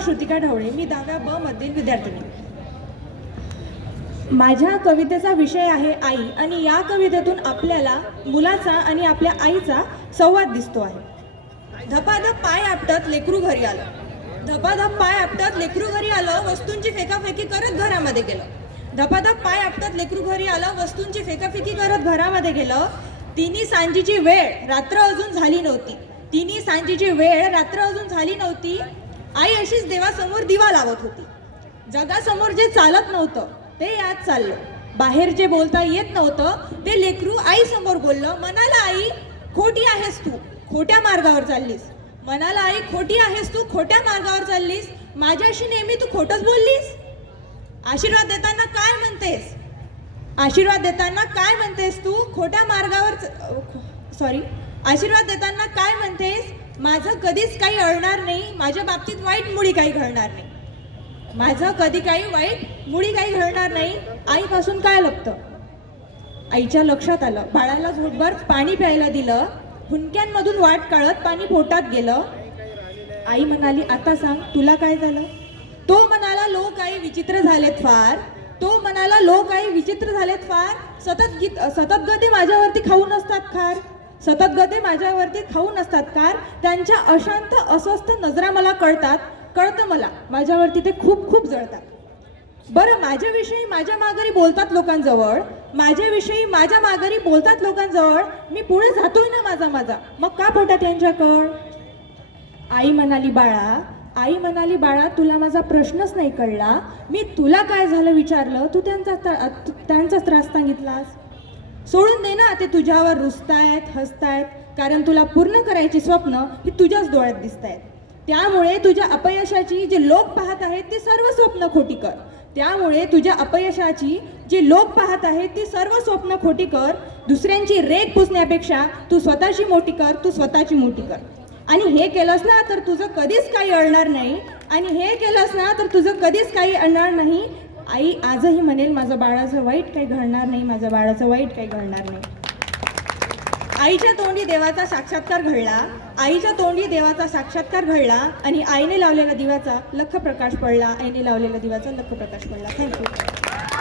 श्रुतिका ढवळे मी दहाव्या ब मधील विद्यार्थिनी. माझ्या कवितेचा विषय आहे आई आणि या कवितेतून आपल्याला मुलाचा आणि आपल्या आईचा संवाद दिसतो आहे. धपाधप पाय आपटत लेकरू घरी आलं. धपाधप पाय आपटत लेकरू घरी आलं वस्तूंची फेकाफेकी करत घरामध्ये गेलं. धपाधप पाय आपटत लेकरू घरी आलं वस्तूंची फेकाफेकी करत घरामध्ये गेलं. तिन्ही सांजीची वेळ रात्र अजून झाली नव्हती. तिन्ही सांजीची वेळ रात्र अजून झाली नव्हती. आई अशीच देवासमोर दिवा लावत होती. जगासमोर जे चालत नव्हतं ते यात चाललं. बाहेर जे बोलता येत नव्हतं ते लेकरू आईसमोर बोललं मनाला आई खोटी आहेस तू खोट्या मार्गावर चाललीस. मनाला आई खोटी आहेस तू खोट्या मार्गावर चाललीस. माझ्याशी नेहमी तू खोटंच बोललीस? आशीर्वाद देताना काय म्हणतेस? आशीर्वाद देताना काय म्हणतेस तू? खोट्या मार्गावर सॉरी आशीर्वाद देताना काय म्हणतेस? माझं कधीच काही अडणार नाही. माझ्या बाबतीत वाईट मुळी काही घडणार नाही. माझं कधी काही वाईट मुळी काही घडणार नाही. आईपासून काय लपतं? आईच्या लक्षात आलं. बाळाला झोटभर पाणी प्यायला दिलं. हुंक्यांमधून वाट काढत पाणी पोटात गेलं. आई म्हणाली आता सांग तुला काय झालं? तो म्हणाला लोक आई विचित्र झालेत फार. तो म्हणाला लोक आई विचित्र झालेत फार. सतत गीत सतत गती माझ्यावरती खाऊन असतात खार. सतत गते माझ्यावरती खाऊन असतात. कार त्यांच्या अशांत अस्वस्थ नजरा मला कळतात. कळतं मला माझ्यावरती ते खूप खूप जळतात. बरं माझ्याविषयी माझ्या माघारी बोलतात लोकांजवळ. माझ्याविषयी माझ्या माघारी बोलतात लोकांजवळ. मी पुढे जातोय ना माझा माझा. मग का पोटात यांच्याकड? आई म्हणाली बाळा आई म्हणाली बाळा तुला माझा प्रश्नच नाही कळला. मी तुला काय झालं विचारलं? तू त्यांचा त्यांचाच त्रास सांगितलास. सोडून दे ना ते तुझ्यावर रुसतायत हसतायत. कारण तुला पूर्ण करायची स्वप्न ही तुझ्याच डोळ्यात दिसत आहेत त्यामुळे तुझ्या अपयशाची जे लोक पाहत आहेत ते सर्व स्वप्न खोटी कर. त्यामुळे तुझ्या अपयशाची जे लोक पाहत आहेत ती सर्व स्वप्न खोटी कर. दुसऱ्यांची रेख पुसण्यापेक्षा तू स्वतःची मोठी कर तू स्वतःची मोठी कर. आणि हे केलंस ना तर तुझं कधीच काही अडणार नाही. आणि हे केलंस ना तर तुझं कधीच काही अडणार नाही. आई आजही म्हणेल माझं बाळाचं वाईट काही घडणार नाही माझं बाळाचं वाईट काही घडणार नाही. आईच्या तोंडी देवाचा साक्षात्कार घडला आईच्या तोंडी देवाचा साक्षात्कार घडला आणि आईने लावलेला दिवाचा लख प्रकाश पडला आईने लावलेला दिवाचा लख प्रकाश पडला थँक्यू